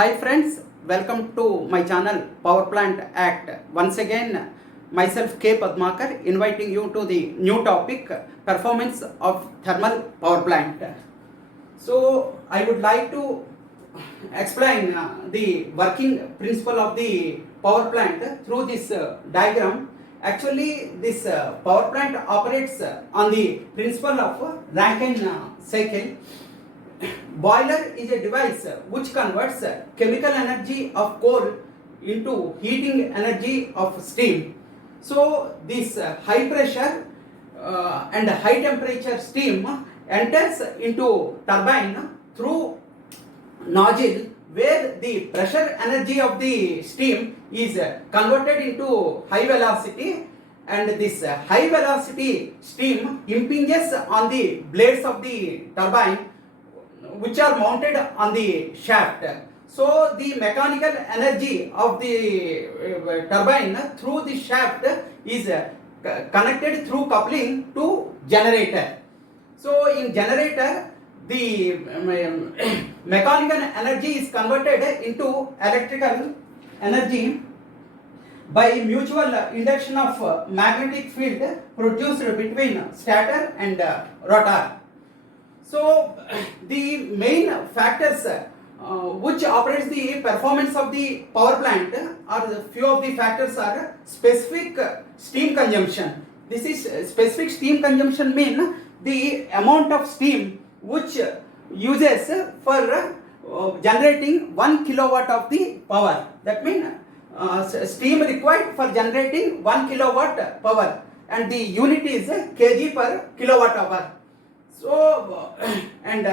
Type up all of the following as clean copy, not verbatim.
Hi friends, welcome to my channel Power Plant Act. Once again, myself K. Padmakar inviting you to the new topic, performance of thermal power plant. So I would like to explain the working principle of the power plant through this diagram. Actually, this power plant operates on the principle of Rankine cycle. Boiler is a device which converts chemical energy of coal into heating energy of steam. So this high pressure and high temperature steam enters into turbine through nozzle, where the pressure energy of the steam is converted into high velocity, and this high velocity steam impinges on the blades of the turbine, which are mounted on the shaft. So the mechanical energy of the turbine through the shaft is connected through coupling to generator. So in generator, the mechanical energy is converted into electrical energy by mutual induction of magnetic field produced between stator and rotor. So the main factors which operates the performance of the power plant, or the few of the factors, are specific steam consumption. This is specific steam consumption mean the amount of steam which uses for generating 1 kilowatt of the power. That means steam required for generating 1 kilowatt power, and the unit is kg per kilowatt hour. So and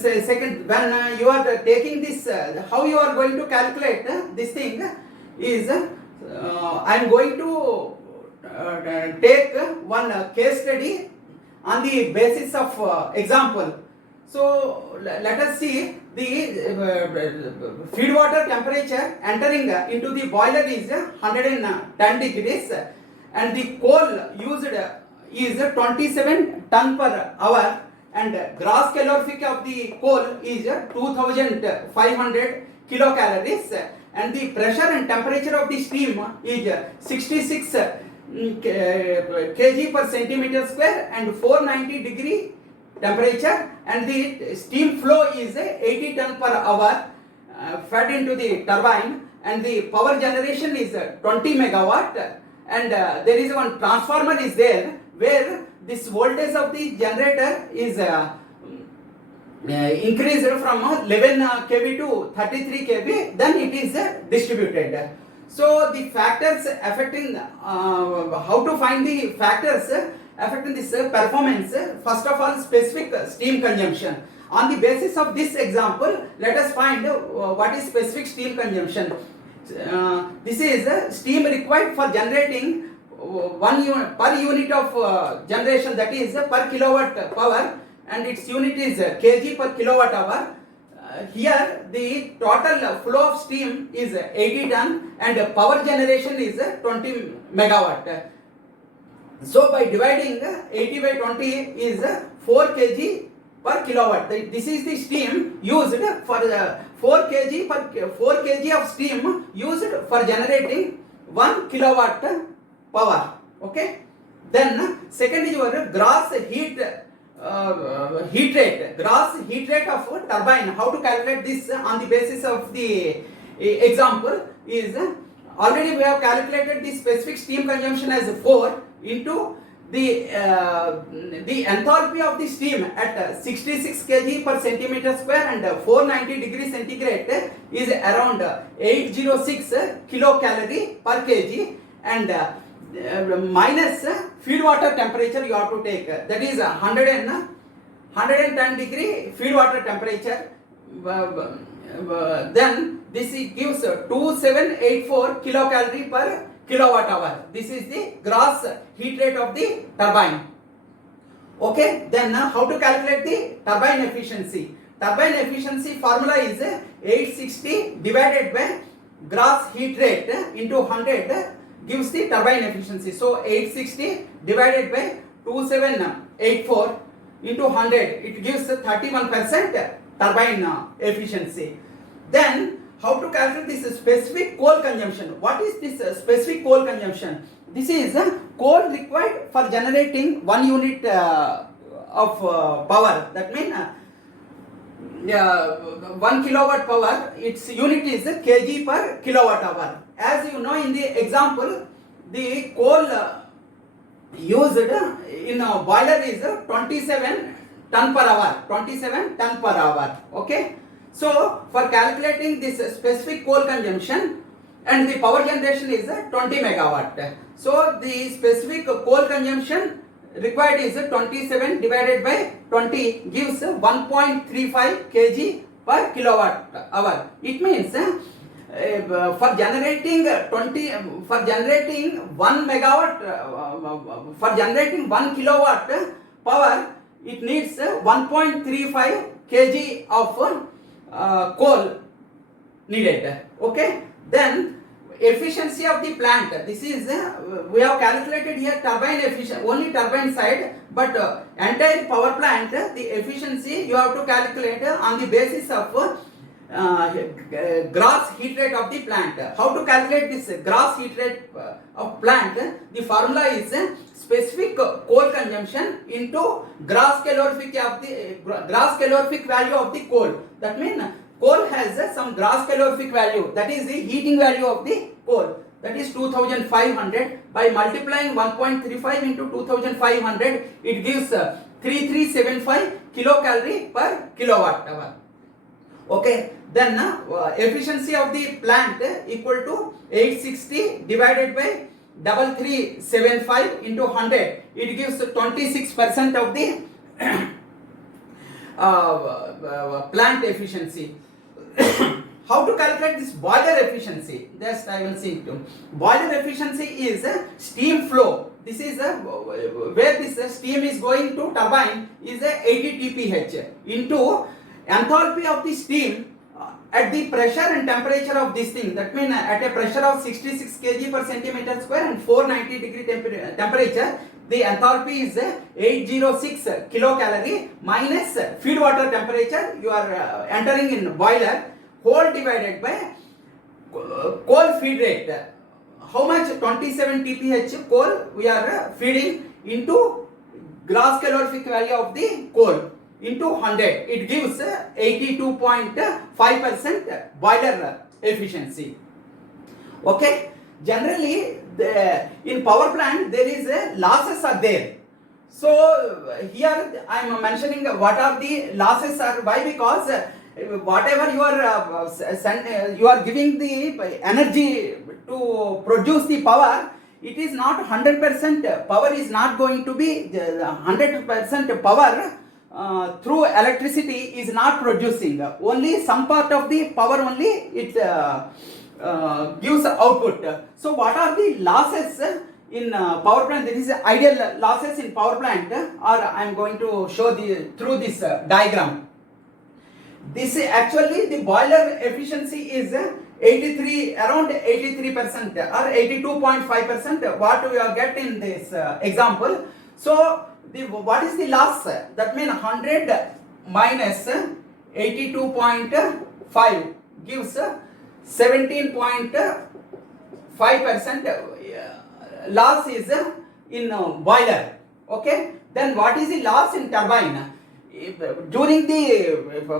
second, when you are taking this, how you are going to calculate this thing is, I am going to take one case study on the basis of example. So let us see the feed water temperature entering into the boiler is 110 degrees, and the coal used is 27 ton per hour, and gross calorific of the coal is 2500 kilocalories, and the pressure and temperature of the steam is 66 kg per centimeter square and 490 degree temperature, and the steam flow is 80 ton per hour fed into the turbine, and the power generation is 20 megawatt, and there is one transformer is there where this voltage of the generator is increased from 11 kV to 33 kV, then it is distributed. So the factors affecting, how to find the factors affecting this performance, first of all, specific steam consumption. On the basis of this example, let us find what is specific steam consumption. This is steam required for generating 1 unit per unit of generation, that is per kilowatt power, and its unit is kg per kilowatt hour. Here the total flow of steam is 80 ton and power generation is 20 megawatt. So by dividing 80 by 20 is 4 kg per kilowatt. This is the steam used for 4 kg of steam used for generating 1 kilowatt power. Okay. Then second is your gross heat rate. Gross heat rate of turbine. How to calculate this on the basis of the example is, already we have calculated the specific steam consumption as 4 into the enthalpy of the steam at 66 kg per centimeter square and 490 degrees centigrade is around 806 kilocalorie per kg, and minus feed water temperature you have to take, that is 110 degree feed water temperature. Then this gives 2784 kilocalorie per kilowatt hour. This is the gross heat rate of the turbine. Okay, then how to calculate the turbine efficiency? Turbine efficiency formula is 860 divided by gross heat rate into 100 gives the turbine efficiency. So 860 divided by 2784 into 100, it gives 31% turbine efficiency. Then how to calculate this specific coal consumption? What is this specific coal consumption? This is coal required for generating 1 unit of power. That means 1 kilowatt power, its unit is kg per kilowatt hour. As you know, in the example, the coal used in a boiler is 27 ton per hour. 27 ton per hour. Okay. So for calculating this specific coal consumption, and the power generation is 20 megawatt. So the specific coal consumption required is 27 divided by 20 gives 1.35 kg per kilowatt hour. It means for generating 1 megawatt, for generating 1 kilowatt power, it needs 1.35 kg of coal needed. Okay. Then efficiency of the plant. This is we have calculated here turbine efficiency, only turbine side, but entire power plant, the efficiency you have to calculate on the basis of gross heat rate of the plant. How to calculate this gross heat rate of plant? The formula is specific coal consumption into gross calorific value of the coal. That means coal has some gross calorific value, that is the heating value of the coal, that is 2500. By multiplying 1.35 into 2500, it gives 3375 kilocalorie per kilowatt hour. Okay, then efficiency of the plant equal to 860 divided by 3375 into 100, it gives 26% of the plant efficiency. How to calculate this boiler efficiency? Just I will see it too. Boiler efficiency is steam flow. This is where this steam is going to turbine is 80 TPH into enthalpy of the steam at the pressure and temperature of this thing. That means at a pressure of 66 kg per centimeter square and 490 degree temperature, the enthalpy is 806 kilocalorie minus feed water temperature you are entering in boiler, whole divided by coal feed rate. How much? 27 TPH coal we are feeding into gross calorific value of the coal into 100. It gives 82.5% boiler efficiency. Okay. Generally, in power plant there is losses are there. So here I am mentioning what are the losses are. Why? Because whatever you are giving the energy to produce the power, it is not 100%. Power is not going to be 100% power. Through electricity is not producing. Only some part of the power only it gives output. So what are the losses in power plant? There is ideal losses in power plant, or I am going to show through this diagram. This actually the boiler efficiency is 83, around 83% or 82.5%. What we are get in this example. So what is the loss? That means 100 minus 82.5 gives 17.5% loss is in boiler. Okay. Then what is the loss in turbine? During the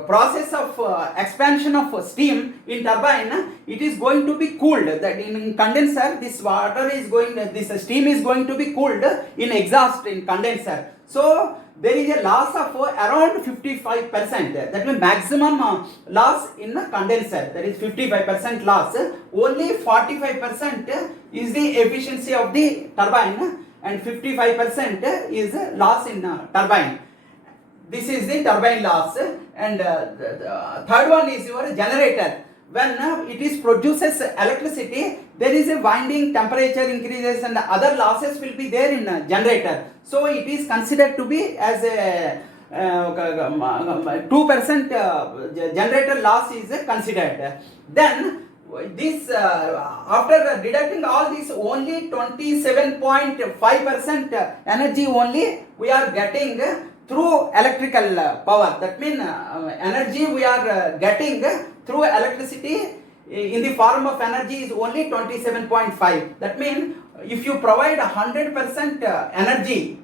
process of expansion of steam in turbine, it is going to be cooled. That in condenser, this water is going, this steam is going to be cooled in exhaust in condenser. So there is a loss of around 55%. That means maximum loss in the condenser. That is 55% loss. Only 45% is the efficiency of the turbine, and 55% is loss in turbine. This is the turbine loss. And the third one is your generator. When it is produces electricity, there is a winding, temperature increases, and other losses will be there in generator. So it is considered to be as a 2% generator loss is considered. Then this after deducting all this, only 27.5% energy only we are getting through electrical power. That means energy we are getting through electricity in the form of energy is only 27.5. That means if you provide 100% energy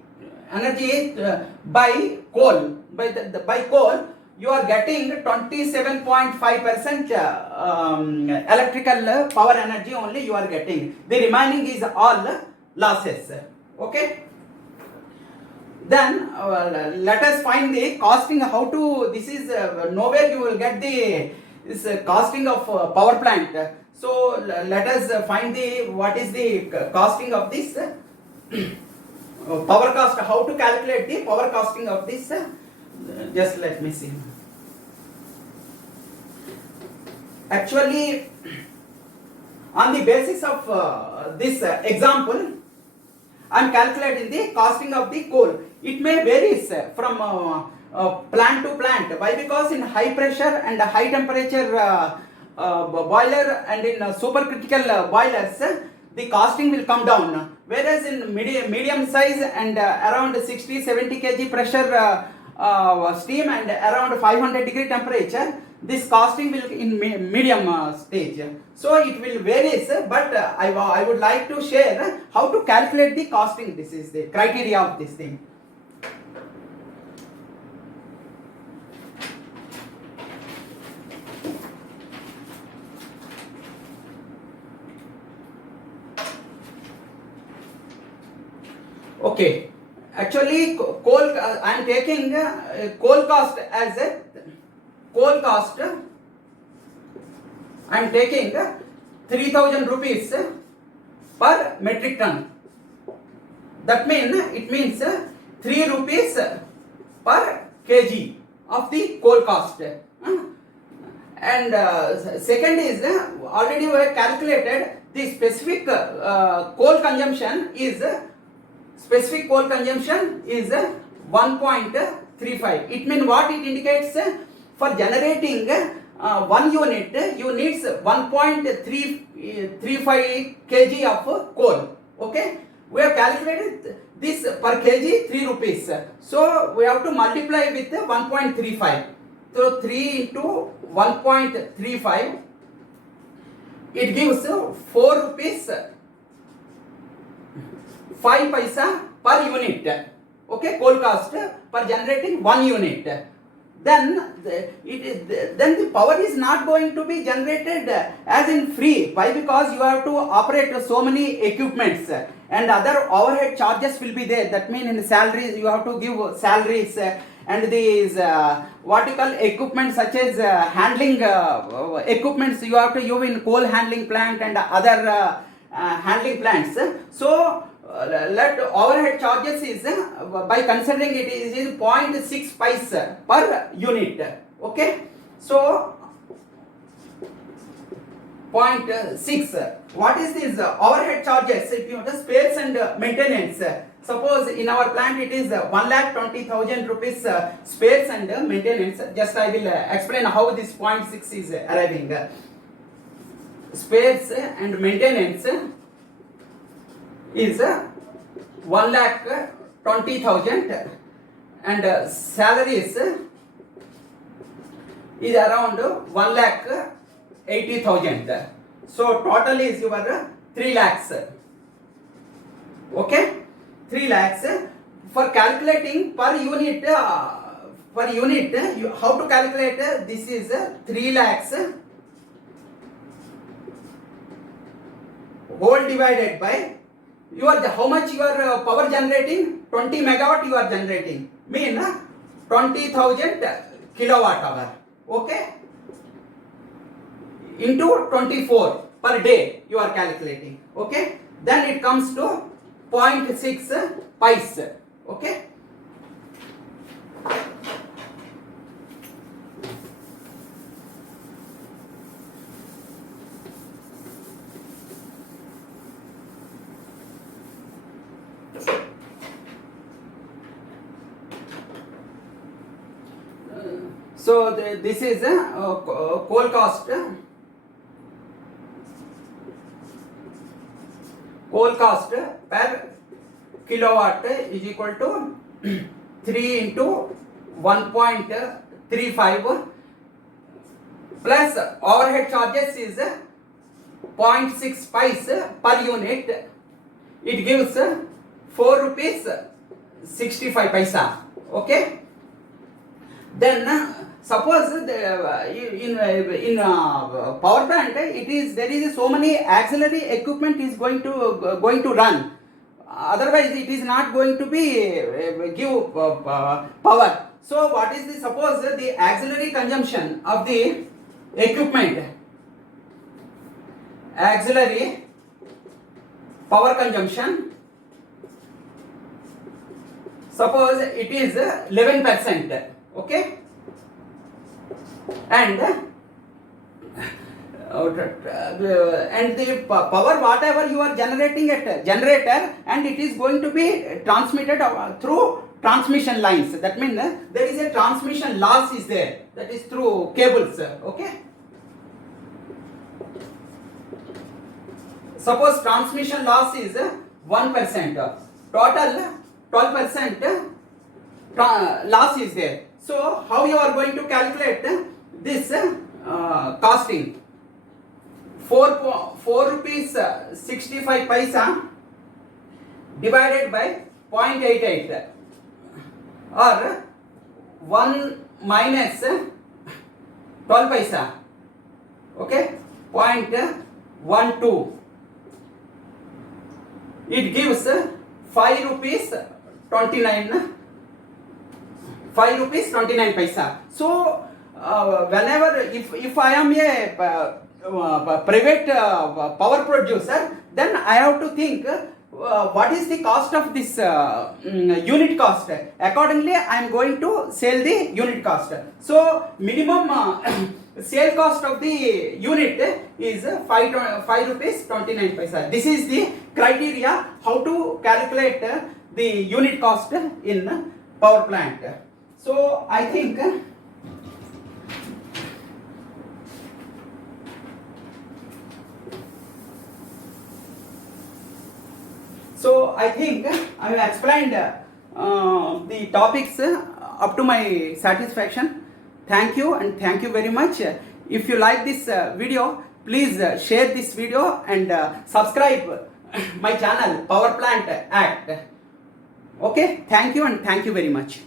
by coal, by coal, you are getting 27.5% electrical power energy only you are getting. The remaining is all losses. Okay. Then let us find the costing. How to, this is nowhere you will get the this costing of power plant. So let us find the what is the costing of this power cost. How to calculate the power costing of this? Just let me see. Actually, on the basis of this example, I am calculating the costing of the coal. It may varies from plant to plant. Why? Because in high pressure and high temperature boiler and in supercritical boilers, the costing will come down. Whereas in medium size and around 60-70 kg pressure steam and around 500 degree temperature, this costing will in medium stage. So it will varies, but I would like to share how to calculate the costing. This is the criteria of this thing. Okay, actually coal, I am taking coal cost as a coal cost. I am taking 3000 rupees per metric ton. That means it means 3 rupees per kg of the coal cost. And second is already we have calculated the specific coal consumption is 1.35. It means what it indicates, for generating 1 unit you needs 1.35 kg of coal. Okay, we have calculated this per kg 3 rupees. So we have to multiply with 1.35. So 3 into 1.35, it gives 4 rupees 5 paisa per unit. Okay, coal cost per generating 1 unit. Then the power is not going to be generated as in free. Why? Because you have to operate so many equipments and other overhead charges will be there. That means in salaries you have to give salaries and these what you call equipment such as handling equipments you have to use in coal handling plant and other handling plants. So let overhead charges is by considering it is 0.6 paise per unit. Okay, so 0.6. What is this overhead charges? If you have spares and maintenance, suppose in our plant it is 1,20,000 rupees spares and maintenance. Just I will explain how this 0.6 is arriving. Spares and maintenance is 1,20,000 and salaries is around 1,80,000. So total is your 3 lakhs. Okay, 3 lakhs. For calculating per unit, you, how to calculate? This is 3 lakhs whole divided by how much you are power generating? 20 megawatt you are generating, mean 20,000 kilowatt hour. Okay, into 24 per day you are calculating. Okay, then it comes to 0.6 paise. Okay, so this is coal cost. Coal cost per kilowatt is equal to 3 into 1.35 plus overhead charges is 0.6 pice per unit. It gives 4 rupees 65 paisa. Okay. Then suppose in power plant there is so many auxiliary equipment is going to run. Otherwise it is not going to be give power. So what is the, suppose the auxiliary consumption of the equipment, auxiliary power consumption, suppose it is 11%. Okay. And the power whatever you are generating at generator, and it is going to be transmitted through transmission lines. That means there is a transmission loss is there, that is through cables. Okay. Suppose transmission loss is 1%, total 12% loss is there. So how you are going to calculate this costing? 4 rupees 65 paisa divided by 0.88 or 1 minus 12 paisa. Okay, 0.12. It gives 5 rupees 29 paisa. So whenever if I am a private power producer, then I have to think what is the cost of this unit cost. Accordingly I am going to sell the unit cost. So minimum sale cost of the unit is 5 rupees 29 paisa. This is the criteria how to calculate the unit cost in power plant. So I think I have explained the topics up to my satisfaction. Thank you, and thank you very much. If you like this video, please share this video and subscribe my channel Power Plant Act. Okay, thank you, and thank you very much.